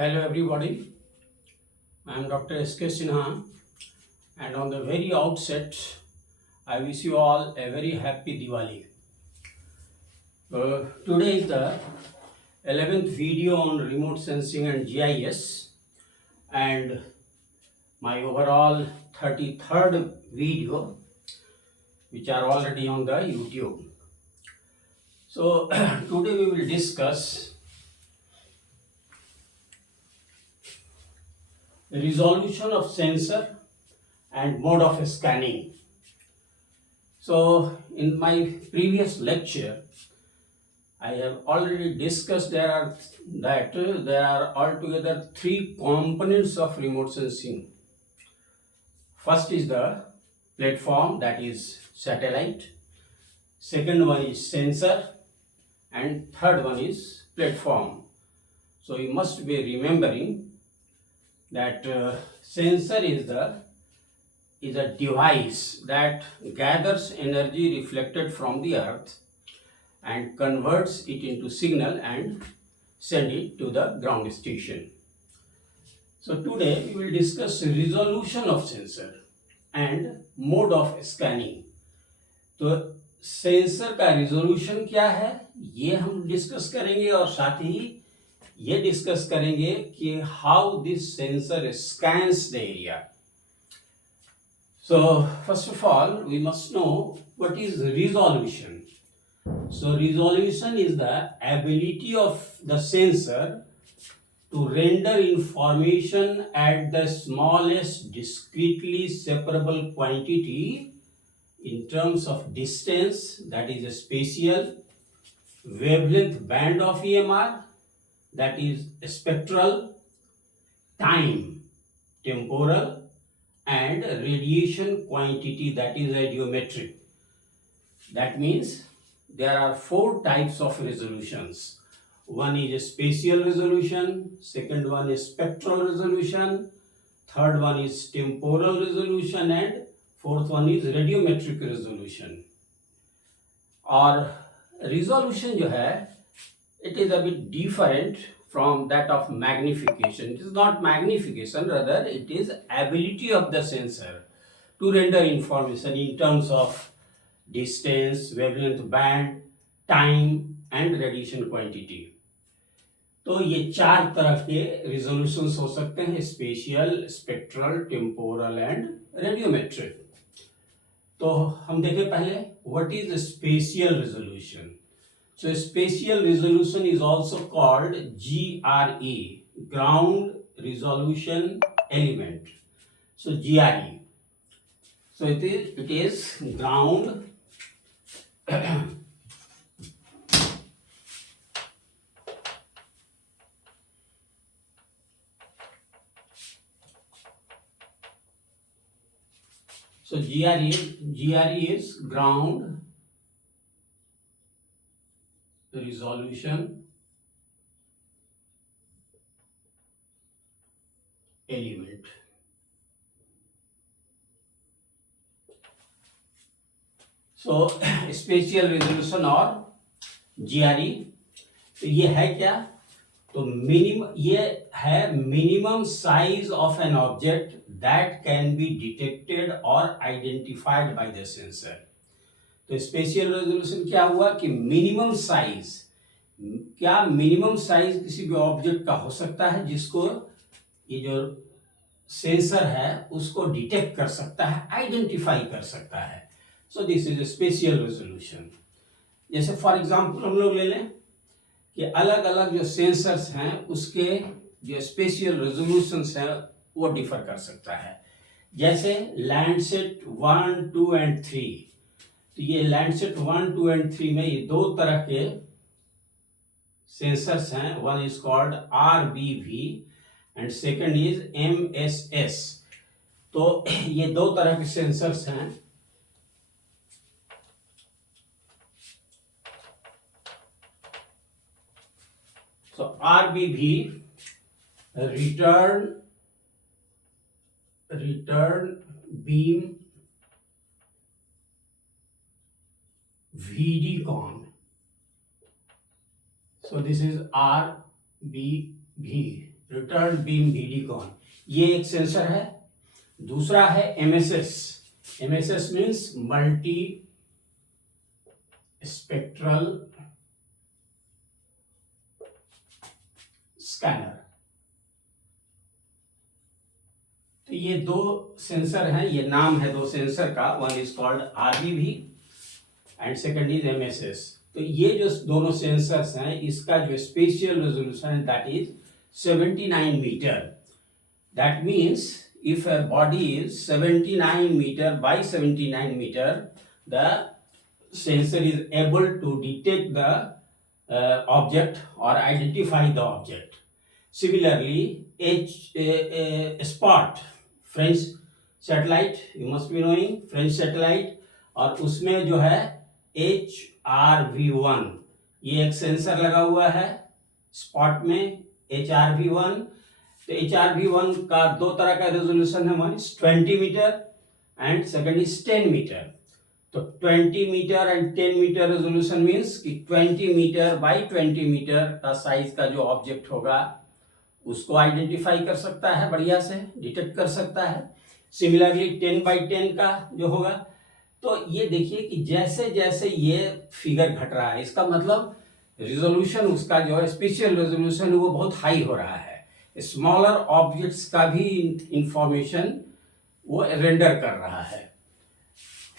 Hello everybody, I am Dr. S.K. Sinha, and on the very outset, I wish you all a very happy Diwali. Today is the 11th video on remote sensing and GIS, and my overall 33rd video, which are already on the YouTube. So today we will discuss the resolution of sensor and mode of scanning. So in my previous lecture, I have already discussed there are altogether three components of remote sensing. First is the platform, that is satellite. Second one is sensor, and third one is platform. So you must be remembering that sensor is a device that gathers energy reflected from the earth and converts it into signal and send it to the ground station. So today we will discuss resolution of sensor and mode of scanning. तो sensor का resolution क्या है ये हम discuss करेंगे और साथ ही ये डिस्कस करेंगे कि how this sensor scans the area. So first of all we must know what is resolution. So resolution is the ability of the sensor to render information at the smallest discretely separable quantity in terms of distance, that is a spatial, wavelength band of EMR, that is spectral, time, temporal, and radiation quantity, that is radiometric. That means there are four types of resolutions. One is a spatial resolution, second one is spectral resolution, third one is temporal resolution, and fourth one is radiometric resolution. और resolution जो है, it is a bit different from that of magnification. It is not magnification, rather it is ability of the sensor to render information in terms of distance, wavelength band, time and radiation quantity. तो ये चार तरह के resolutions हो सकते हैं, spatial, spectral, temporal and radiometric. तो हम देखें पहले what is spatial resolution. So spatial resolution is also called GRE, ground resolution element. So GRE, so it is ground so GRE is ground resolution element. So spatial resolution और GRE, तो ये है क्या, तो ये है minimum size of an object that can be detected और identified by the sensor. तो स्पेशियल रेजोल्यूशन क्या हुआ कि मिनिमम साइज, क्या मिनिमम साइज किसी भी ऑब्जेक्ट का हो सकता है जिसको ये जो सेंसर है उसको डिटेक्ट कर सकता है, आइडेंटिफाई कर सकता है. So this is spatial resolution. जैसे फॉर एग्जांपल हम लोग ले लें कि अलग अलग जो सेंसर्स हैं उसके जो स्पेशियल रेजोल्यूशंस हैं वो डिफर कर सकता है. जैसे लैंडसेट 1, 2 एंड 3. तो ये लैंडसेट 1, 2 एंड 3 में ये दो तरह के सेंसर्स हैं. One is called RBV and second is MSS. तो ये दो तरह के सेंसर्स हैं. So RBV, return beam VDCon. So this is RBV, return beam vidicon, ये एक सेंसर है। दूसरा है MSS. MSS means multi spectral scanner. तो ये दो सेंसर हैं, ये नाम है दो सेंसर का, one is called RBV and second is MSS. तो ये जो दोनों सेंसर्स हैं, इसका जो स्पेशियल रेजोल्यूशन है that is 79 metre. That means if a body is 79 meter by 79 meter, the sensor is able to detect the object or identify the object. Similarly, spot French satellite, you must be knowing French satellite, और उसमें जो है HRV1 ये एक sensor लगा हुआ है spot में, HRV1। तो HRV1 का दो तरह का रेजोल्यूशन है, one is 20 metre and second is 10 metre. तो 20 metre and 10 metre resolution means कि 20 मीटर बाई 20 मीटर का साइज का जो ऑब्जेक्ट होगा उसको आइडेंटिफाई कर सकता है, बढ़िया से डिटेक्ट कर सकता है। सिमिलरली 10 बाई 10 का जो होगा, तो ये देखिए कि जैसे जैसे ये फिगर घट रहा है, इसका मतलब रिजोल्यूशन उसका जो है स्पेशियल रेजोल्यूशन वो बहुत हाई हो रहा है। स्मॉलर ऑब्जेक्ट्स का भी इंफॉर्मेशन वो रेंडर कर रहा है।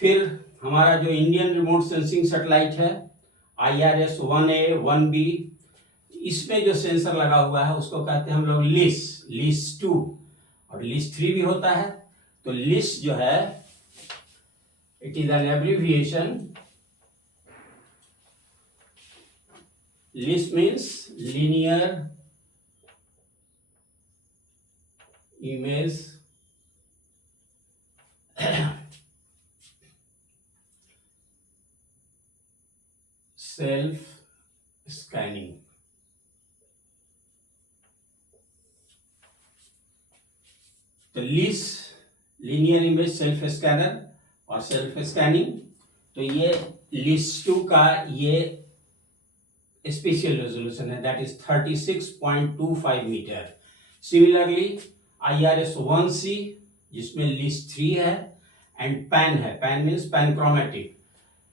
फिर हमारा जो इंडियन रिमोट सेंसिंग सैटेलाइट है IRS 1A 1B, इसमें जो सेंसर लगा हुआ है उसको कहते हैं हम लोग लिस 2 और लिस 3 भी होता है। तो लिस जो है it is an abbreviation, LISS means linear image self scanning. तो LISS linear image self scanner और सेल्फ स्कैनिंग, तो ये लिस 2 का ये स्पेशल रेजोल्यूशन है that is 36.25 metre. Similarly IRS 1C जिसमें लिस 3 है एंड पैन है, पैन मीन्स पैनक्रोमेटिक,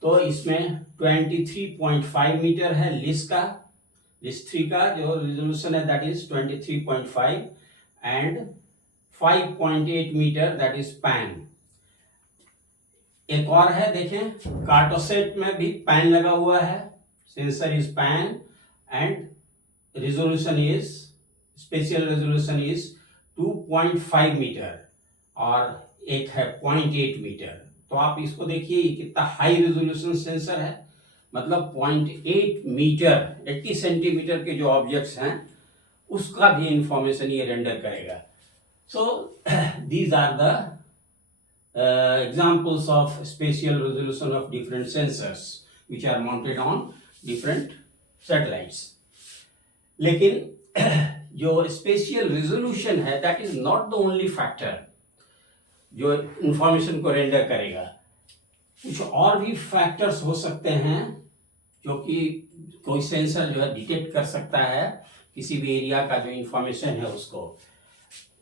तो इसमें 23.5 मीटर है लिस 3 का जो रिजोल्यूशन है that is 23.5 and 5.8 metre that is pan. एक और है देखें, कार्टोसेट में भी पैन लगा हुआ है, sensor is pan and resolution is special resolution is 2.5 metre और एक है 0.8 मीटर। तो आप इसको देखिए ये कितना हाई रेजोल्यूशन सेंसर है, मतलब 0.8 मीटर 80 सेंटीमीटर के जो ऑब्जेक्ट्स हैं उसका भी इंफॉर्मेशन ये रेंडर करेगा। So these are the examples of spatial resolution of different sensors which are mounted on different satellites. लेकिन जो स्पेशियल रेजोल्यूशन है that is not the only factor जो इंफॉर्मेशन को रेंडर करेगा। कुछ और भी फैक्टर्स हो सकते हैं जो कि कोई सेंसर जो है डिटेक्ट कर सकता है किसी भी एरिया का जो इंफॉर्मेशन है उसको।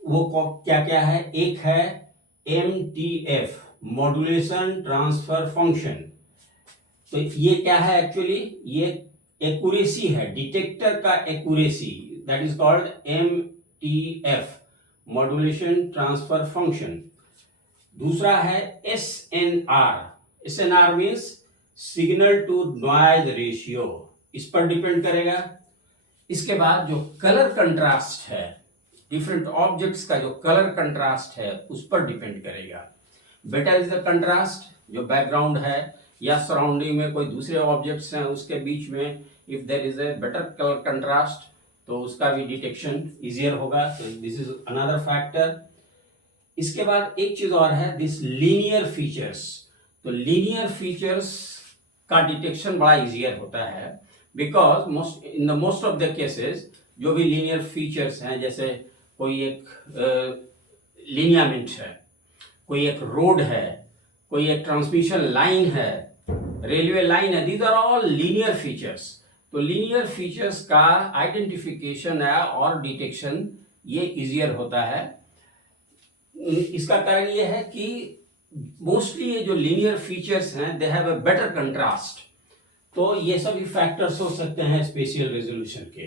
वो क्या क्या है, एक है MTF मॉड्यूलेशन ट्रांसफर फंक्शन। तो ये क्या है एक्चुअली, ये एक्यूरेसी है, डिटेक्टर का accuracy, that is called MTF modulation transfer function. दूसरा है SNR means signal to noise ratio, इस पर डिपेंड करेगा। इसके बाद जो कलर कंट्रास्ट है, डिफरेंट ऑब्जेक्ट्स का जो कलर कंट्रास्ट है उस पर डिपेंड करेगा। बेटर इज द कंट्रास्ट, जो बैकग्राउंड है या सराउंडिंग में कोई दूसरे ऑब्जेक्ट्स हैं उसके बीच में if there is a better colour contrast तो उसका भी डिटेक्शन इजियर होगा। तो दिस इज अनदर फैक्टर। इसके बाद एक चीज और है, दिस लीनियर फीचर्स। तो लीनियर फीचर्स का डिटेक्शन बड़ा इजियर होता है because in the most of the cases जो भी लीनियर फीचर्स हैं, जैसे कोई एक लिनियामेंट है, कोई एक रोड है, कोई एक ट्रांसमिशन लाइन है, रेलवे लाइन है, these are all linear features. तो लीनियर फीचर्स का आइडेंटिफिकेशन है और डिटेक्शन ये इजियर होता है। इसका कारण ये है कि मोस्टली ये जो लीनियर फीचर्स हैं they have a better contrast, तो ये सभी फैक्टर्स हो सकते हैं स्पेशियल रेजोल्यूशन के।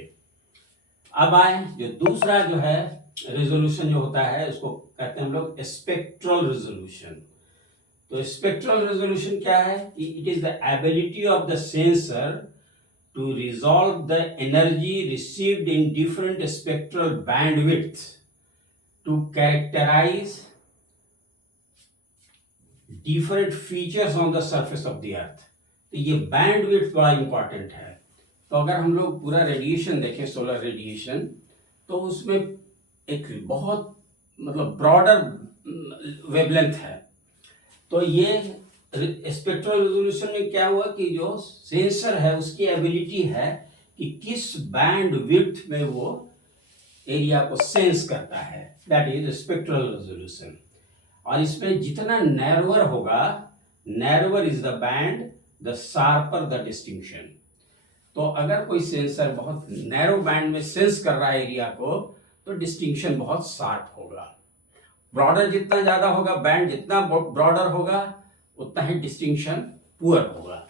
अब आए जो दूसरा जो है रेजोल्यूशन जो होता है उसको कहते हैं हम लोग स्पेक्ट्रल रेजोल्यूशन। तो स्पेक्ट्रल रेजोल्यूशन क्या है कि it is the ability of the sensor to resolve the energy received in different spectral bandwidth to characterise different features on the surface of the earth. तो ये बैंडविड्थ बड़ा important है। तो अगर हम लोग पूरा रेडिएशन देखें, सोलर रेडिएशन, तो उसमें एक बहुत मतलब ब्रॉडर वेवलेंथ है। तो ये स्पेक्ट्रल रेजोल्यूशन में क्या हुआ कि जो सेंसर है उसकी एबिलिटी है कि किस बैंड विड्थ में वो एरिया को सेंस करता है, दैट इज स्पेक्ट्रल रेजोल्यूशन। और इसमें जितना नैरोअर होगा, narrower is the band, the sharper the distinction. तो अगर कोई सेंसर बहुत नैरो बैंड में सेंस कर रहा है एरिया को, तो डिस्टिंक्शन बहुत शार्प होगा। ब्रॉडर जितना ज्यादा होगा, बैंड जितना ब्रॉडर होगा, उतना ही डिस्टिंक्शन पुअर होगा।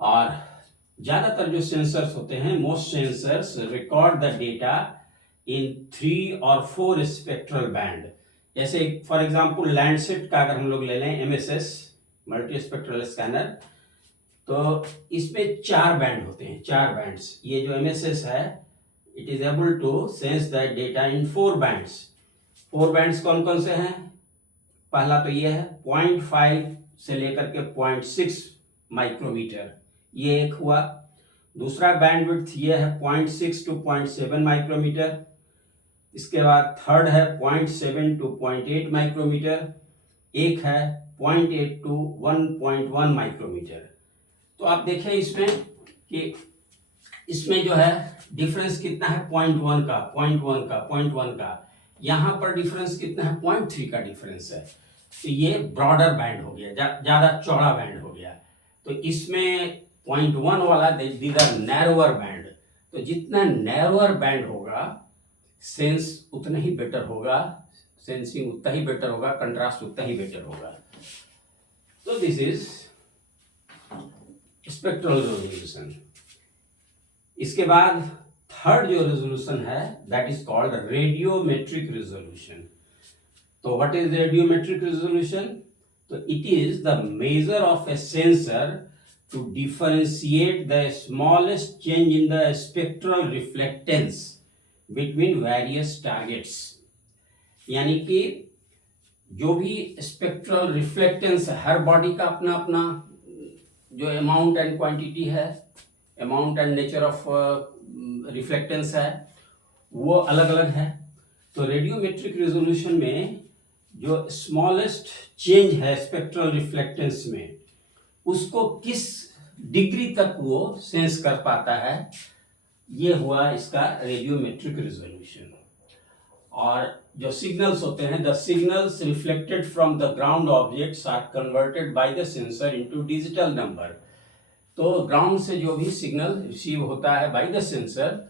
और ज्यादातर जो सेंसर्स होते हैं, most sensors record the data in 3 और 4 स्पेक्ट्रल बैंड। जैसे फॉर एग्जांपल लैंडसेट का अगर हम लोग ले लें, एमएसएस मल्टी स्पेक्ट्रल स्कैनर, तो इसमें 4 बैंड होते हैं, 4 बैंड्स। ये जो एमएसएस है it is able to sense the data in 4 bands. 4 bands कौन कौन से हैं? पहला तो ये है 0.5 से लेकर के 0.6 माइक्रोमीटर, ये एक हुआ। दूसरा बैंडविड्थ ये है 0.6 टू 0.7 माइक्रोमीटर। इसके बाद थर्ड है 0.7 टू 0.8 माइक्रोमीटर। एक है 0.8 टू 1.1 माइक्रोमीटर। तो आप देखें इसमें कि इसमें जो है डिफरेंस कितना है, 0.1 का, 0.1 का, 0.1 का। यहाँ पर डिफरेंस कितना है, 0.3 का डिफरेंस है। तो ये ब्रॉडर बैंड हो गया, ज्यादा चौड़ा बैंड हो गया। तो इसमें 0.1 वाला दीज आर नैरोअर बैंड। तो जितना नैरोअर बैंड होगा, सेंस उतना ही बेटर होगा, सेंसिंग उतना ही बेटर होगा, कंट्रास्ट उतना ही बेटर होगा। तो दिस इज स्पेक्ट्रल रेजोल्यूशन। इसके बाद थर्ड जो रेजोल्यूशन है that is called radiometric resolution. तो व्हाट इज रेडियोमेट्रिक रेजोल्यूशन? तो it is the measure of a sensor to differentiate the smallest change in the spectral reflectance between various targets. यानी कि जो भी स्पेक्ट्रल रिफ्लेक्टेंस है, हर body का अपना अपना जो अमाउंट एंड क्वांटिटी है, amount and nature of reflectance है, वो अलग अलग है। तो रेडियोमेट्रिक रेजोल्यूशन में जो स्मॉलेस्ट चेंज है स्पेक्ट्रल रिफ्लेक्टेंस में, उसको किस डिग्री तक वो सेंस कर पाता है, ये हुआ इसका रेडियोमेट्रिक रेजोल्यूशन। और जो सिग्नल्स होते हैं, the signals reflected from the ground objects are converted by the sensor into digital number. तो ग्राउंड से जो भी सिग्नल रिसीव होता है बाय द सेंसर,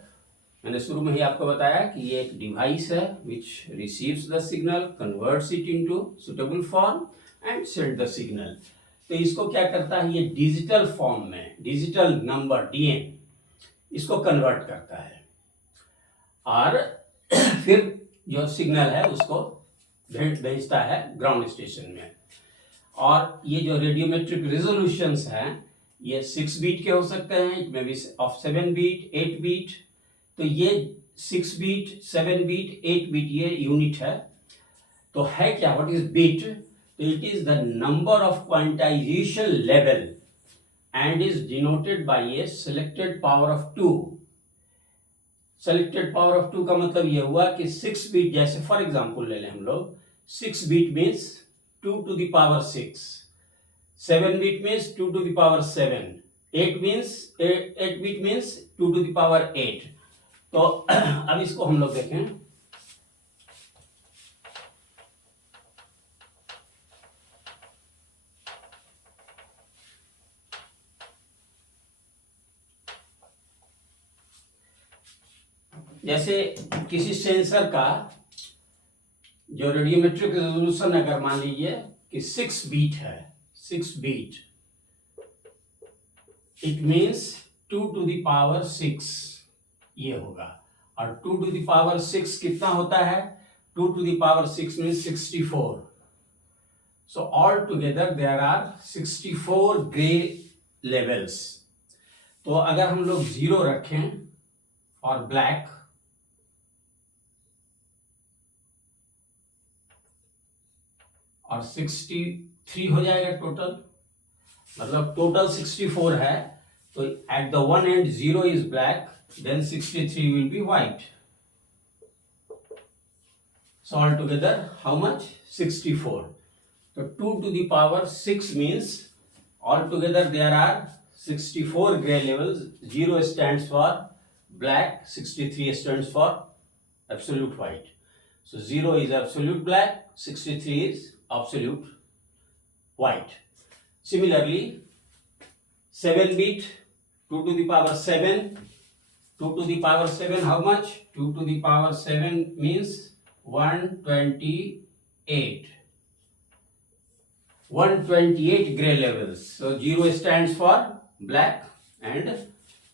मैंने शुरू में ही आपको बताया कि ये एक डिवाइस है which receives the signal, converts it into suitable form and send the signal. तो इसको क्या करता है, ये डिजिटल फॉर्म में, डिजिटल नंबर डीएन, इसको कन्वर्ट करता है और फिर जो सिग्नल है उसको भेजता है ग्राउंड स्टेशन में। और ये जो रेडियोमेट्रिक रेजोल्यूशंस हैं, ये 6 बीट के हो सकते हैं, it may be of 7 bit, 8 bit. तो ये 6 बीट, 7 बीट, 8 बीट ये यूनिट है। तो है क्या, व्हाट इज बीट? तो it is the number of quantisation level and is denoted by a selected power of 2। Selected power of 2 का मतलब यह हुआ कि 6 बीट, जैसे फॉर एग्जांपल ले लें हम लोग, 6 bit means 2 to the power 6, 7 bit means 2 to the power 7, 8 bit means 2 to the power 8। तो अब इसको हम लोग देखें, जैसे किसी सेंसर का जो रेडियोमेट्रिक रेजोल्यूशन अगर मान लीजिए कि 6 बीट है, 6 bit, it means 2 to the power 6 ये होगा। और 2 to the power 6 कितना होता है? 2 to the power 6 means 64. So all together there are 64 gray levels. तो अगर हम लोग 0 रखें और ब्लैक, और 63 हो जाएगा टोटल, मतलब टोटल 64 है, तो at the one and 0 is black, then 63 will be white. So altogether how much? 64. So 2 to the power 6 means altogether there are 64 gray levels. 0 stands for black, 63 stands for absolute white. So 0 is absolute black, 63 is absolute white. Similarly, 7 bit, 2 to the power 7. 2 to the power 7 how much? 2 to the power 7 means 128. 128 gray levels. So 0 stands for black and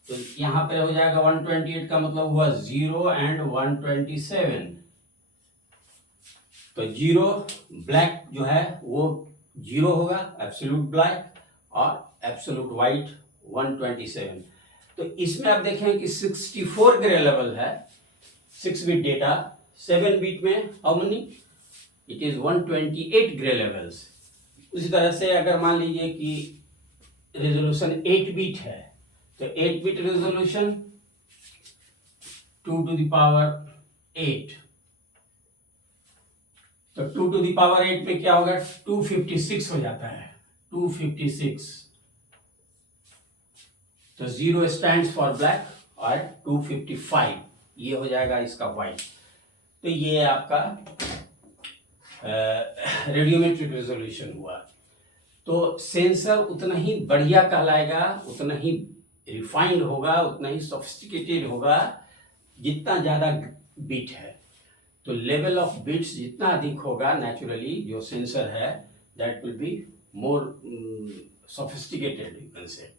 तो यहाँ पे हो जाएगा 128 का मतलब हुआ 0 and 127। तो 0 black जो है वो 0 होगा, एब्सोल्यूट ब्लैक, और एब्सोल्यूट वाइट 127। तो इसमें आप देखें कि 64 ग्रे लेवल है, 6 बिट डेटा, 7 बिट में how many? It is 128 grey levels. उसी तरह से अगर मान लीजिए कि रेजोल्यूशन 8 बिट है, तो 8 bit resolution 2 to the power 8, तो 2 to the power 8 पे क्या होगा? 256 हो जाता है, 256। तो 0 स्टैंड्स फॉर ब्लैक और 255 ये हो जाएगा इसका व्हाइट। तो ये आपका रेडियोमेट्रिक रेजोल्यूशन हुआ। तो सेंसर उतना ही बढ़िया कहलाएगा, उतना ही रिफाइंड होगा, उतना ही सोफिस्टिकेटेड होगा जितना ज़्यादा बिट है। तो लेवल ऑफ बिट्स जितना अधिक होगा, नेचुरली जो सेंसर है that will be more sophisticated you can say.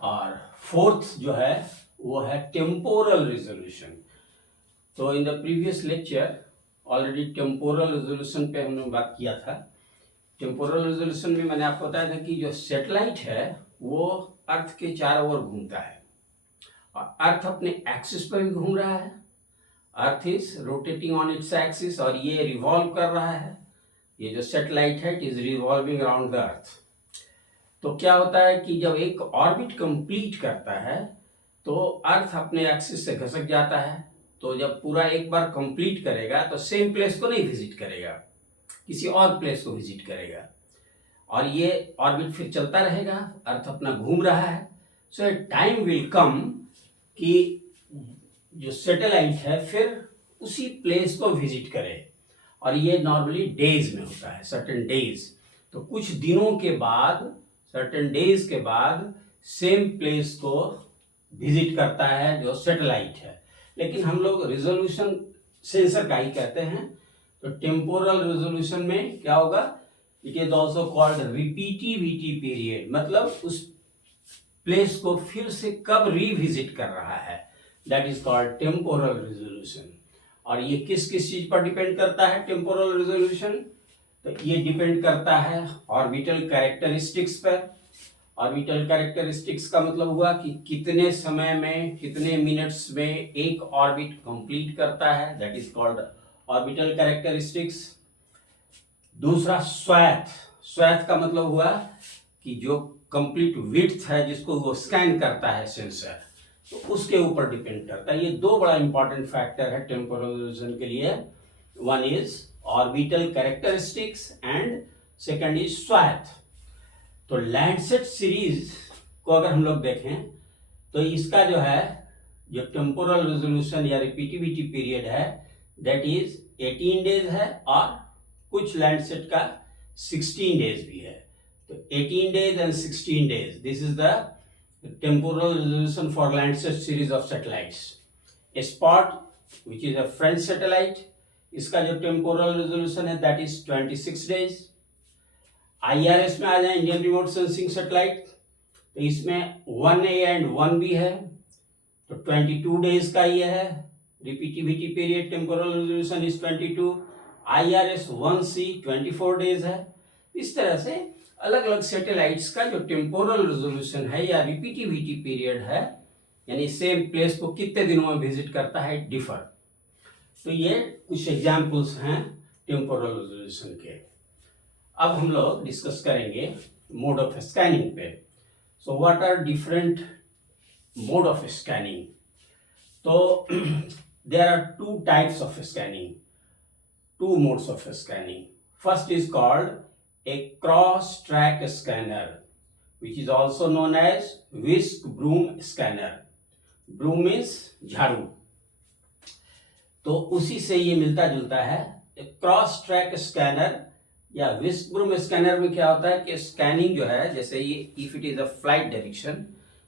और फोर्थ जो है वो है टेम्पोरल रेजोल्यूशन। तो in the previous lecture already temporal resolution पे हमने बात किया था। टेम्पोरल रेजोल्यूशन में मैंने आपको बताया था कि जो सैटेलाइट है वो अर्थ के चारों ओर घूमता है, और अर्थ अपने एक्सिस पर भी घूम रहा है, earth is rotating on its axis, और ये रिवॉल्व कर रहा है। ये जो सैटेलाइट है it is revolving around the earth. तो क्या होता है कि जब एक ऑर्बिट कंप्लीट करता है तो अर्थ अपने एक्सिस से घसक जाता है। तो जब पूरा एक बार कंप्लीट करेगा तो सेम प्लेस को नहीं विजिट करेगा, किसी और प्लेस को विजिट करेगा, और ये ऑर्बिट फिर चलता रहेगा, अर्थ अपना घूम रहा है। सो टाइम विल कम कि जो सैटेलाइट है फिर उसी प्लेस को विजिट करे, और ये नॉर्मली डेज में होता है, सर्टेन डेज। तो कुछ दिनों के बाद, सर्टेन डेज के बाद सेम प्लेस को विजिट करता है जो सैटेलाइट है। लेकिन हम लोग रिजोल्यूशन सेंसर का ही कहते हैं। तो टेम्पोरल रिजोल्यूशन में क्या होगा? It is also called repetitivity period, मतलब उस प्लेस को फिर से कब रिविजिट कर रहा है, that is called temporal resolution. और ये किस किस चीज पर डिपेंड करता है टेम्पोरल रिजोल्यूशन? तो ये डिपेंड करता है ऑर्बिटल कैरेक्टरिस्टिक्स पर। ऑर्बिटल कैरेक्टरिस्टिक्स का मतलब हुआ कि कितने समय में, कितने मिनट्स में एक ऑर्बिट कंप्लीट करता है, that is called orbital characteristics. दूसरा स्वैथ। स्वैथ का मतलब हुआ कि जो कंप्लीट विड्थ है जिसको वो स्कैन करता है सेंसर, तो उसके ऊपर डिपेंड करता है। ये दो बड़ा इंपॉर्टेंट फैक्टर है टेम्पोरल रिजोल्यूशन के लिए। One is orbital characteristics and second is swath. तो लैंडसेट सीरीज को अगर हम लोग देखें तो इसका जो है, जो टेम्पोरल रिजोल्यूशन या रिपीटिविटी पीरियड है दैट इज 18 डेज है, और कुछ लैंडसेट का 16 डेज भी है। तो 18 days and 16 days, this is the temporal resolution for Landsat series of satellites. Spot which is a French satellite, इसका जो टेम्पोरल रेजोल्यूशन है दैट इज 26 डेज। IRS में आ जाए, इंडियन रिमोट सेंसिंग सैटेलाइट, तो इसमें 1A एंड 1B है, तो 22 days का ये है। Repetitivity period temporal resolution is 22। IRS 1C 24 days है। इस तरह से अलग अलग सैटेलाइट्स का जो टेम्पोरल रेजोल्यूशन है या रिपीटिविटी पीरियड है, यानी सेम प्लेस को कितने दिनों में विजिट करता है, डिफर। तो ये कुछ एग्जाम्पल्स हैं टेम्पोरल रेजोल्यूशन के। अब हम लोग डिस्कस करेंगे मोड ऑफ स्कैनिंग पे। So what are different mode of scanning? तो there are two types of scanning, two modes of scanning. First is called a cross-track scanner, which is also known as whisk broom scanner. Broom means झाड़ू, तो उसी से ये मिलता जुलता है। Cross track scanner या whisk broom स्कैनर में क्या होता है कि स्कैनिंग जो है, जैसे ये if it is a flight direction,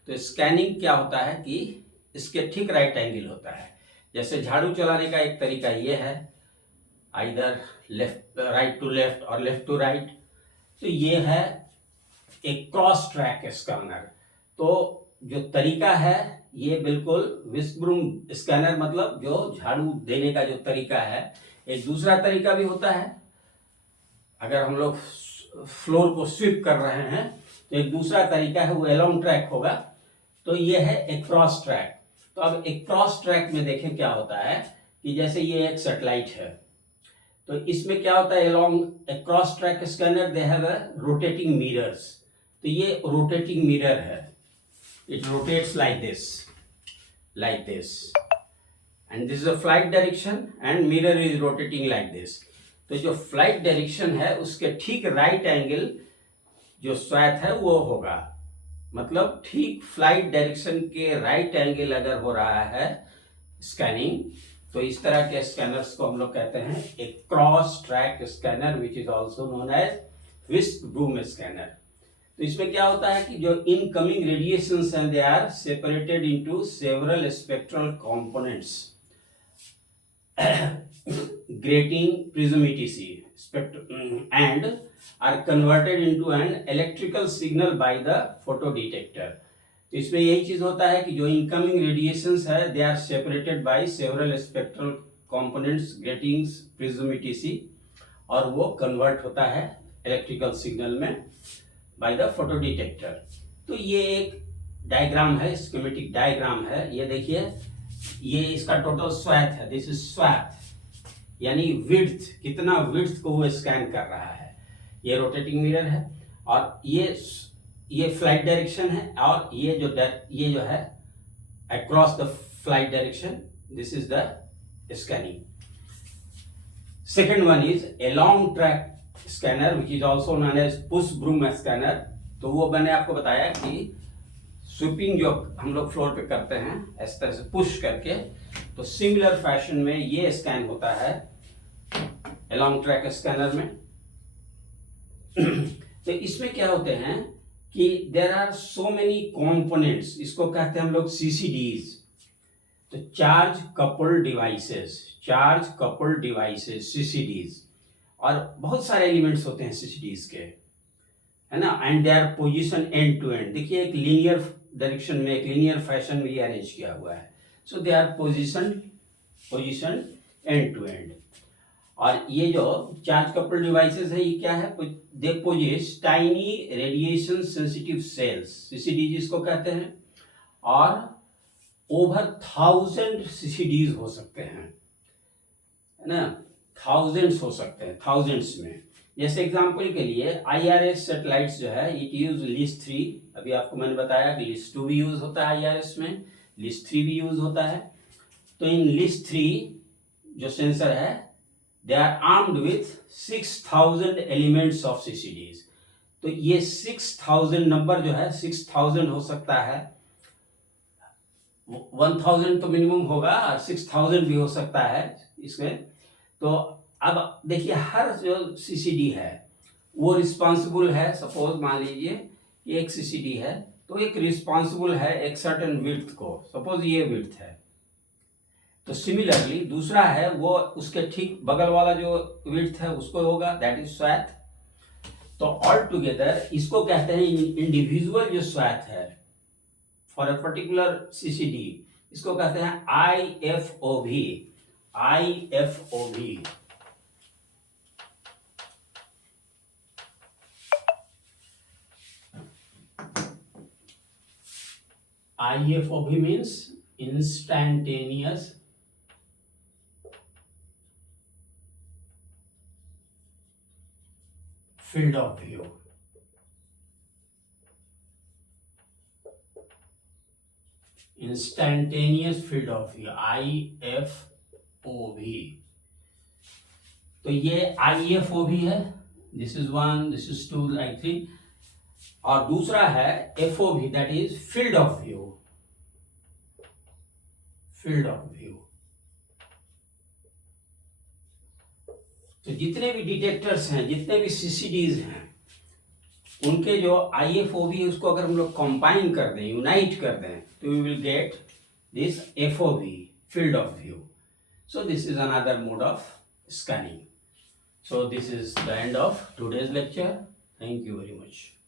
तो स्कैनिंग क्या होता है कि इसके ठीक राइट एंगल होता है। जैसे झाड़ू चलाने का एक तरीका ये है, either left right to left और लेफ्ट टू राइट, तो ये है एक क्रॉस ट्रैक स्कैनर। तो जो तरीका है ये बिल्कुल whisk broom स्कैनर, मतलब जो झाड़ू देने का जो तरीका है। एक दूसरा तरीका भी होता है, अगर हम लोग फ्लोर को स्वीप कर रहे हैं तो एक दूसरा तरीका है, वो अलोंग ट्रैक होगा। तो ये है एक क्रॉस ट्रैक। तो अब एक क्रॉस ट्रैक में देखें क्या होता है कि जैसे ये एक सैटेलाइट है, तो इसमें क्या होता है, along A cross track scanner they have rotating mirrors. तो ये रोटेटिंग मिरर है, it rotates like this and this is a flight direction and mirror is rotating like this. तो जो फ्लाइट डायरेक्शन है उसके ठीक राइट एंगल जो स्वैथ है वो होगा, मतलब ठीक फ्लाइट डायरेक्शन के राइट एंगल अगर हो रहा है स्कैनिंग, तो इस तरह के स्कैनर्स को हम लोग कहते हैं एक cross track scanner, which is also known as whisk broom scanner. तो इसमें क्या होता है कि जो इनकमिंग रेडिएशंस हैं they are separated into several spectral components, grating prism etc and are converted into an electrical signal by the photo detector। तो इसमें यही चीज होता है कि जो इनकमिंग रेडिएशंस है they are separated by several spectral components, gratings, prism etc, और वो कन्वर्ट होता है इलेक्ट्रिकल सिग्नल में बाय द फोटो डिटेक्टर। तो ये एक डायग्राम है, स्कीमेटिक डायग्राम है। ये देखिए, ये इसका टोटल स्वैथ है, दिस इज स्वैथ, यानी विड्थ, कितना विड्थ को वो स्कैन कर रहा है। ये रोटेटिंग मिरर है और ये फ्लाइट डायरेक्शन है, और ये जो है across the flight direction, this is the scanning. Second one is along track scanner which is also known as push broom scanner. तो वो मैंने आपको बताया कि स्वीपिंग जो हम लोग फ्लोर पे करते हैं इस तरह से पुश करके, तो सिमिलर फैशन में ये स्कैन होता है अलोंग ट्रैक स्कैनर में। तो इसमें क्या होते हैं कि there are so many components, इसको कहते हैं हम लोग CCDs, तो चार्ज कपल्ड डिवाइसेस CCDs, और बहुत सारे एलिमेंट्स होते हैं CCDs के, है ना। And they are position end to end, देखिए एक लीनियर डायरेक्शन में, एक लीनियर फैशन में ये अरेंज किया हुआ है। So they are position end to end. और ये जो चार्ज कपल्ड डिवाइसेस है, ये क्या है, they possess tiny radiation sensitive sales, CCD जिसको कहते हैं, और ओवर 1000 CCDs हो सकते हैं, है ना, थाउजेंड्स हो सकते हैं, थाउजेंड्स में। जैसे एग्जांपल के लिए IRS सैटेलाइट्स जो है, इट यूज लिस्ट 3, अभी आपको मैंने बताया कि लिस्ट 2 भी यूज होता है IRS में, लिस्ट 3 भी यूज होता है। तो इन लिस्ट 3 जो सेंसर है, they are armed with 6000 elements of CCDs। तो ये 6000 नंबर जो है, 6000 हो सकता है, 1000 तो मिनिमम होगा, 6000 भी हो सकता है इसमें। तो अब देखिए, हर जो CCD है वो रिस्पॉन्सिबल है, सपोज मान लीजिए कि एक CCD है, तो एक रिस्पॉन्सिबल है एक सर्टेन विड्थ को, सपोज ये विड्थ है, तो सिमिलरली दूसरा है वो उसके ठीक बगल वाला जो विड्थ है उसको होगा, दैट इज स्वैथ। तो ऑल टुगेदर इसको कहते हैं इंडिविजुअल जो स्वैथ है फॉर अ पर्टिकुलर सीसीडी, इसको कहते हैं IFOV। IFOV IFOV means instantaneous field of view। Instantaneous field of view, IFOV। तो ये IFOV है, this is 1, this is 2 like 3। और दूसरा है FOV, that is field of view. Field of view. तो जितने भी डिटेक्टर्स हैं, जितने भी CCDs हैं, उनके जो IFOV है उसको अगर हम लोग कंबाइन कर दें, यूनाइट कर दें, तो we will get this FOV, field of view। So this is another mode of scanning। So this is the end of today's lecture। Thank you very much।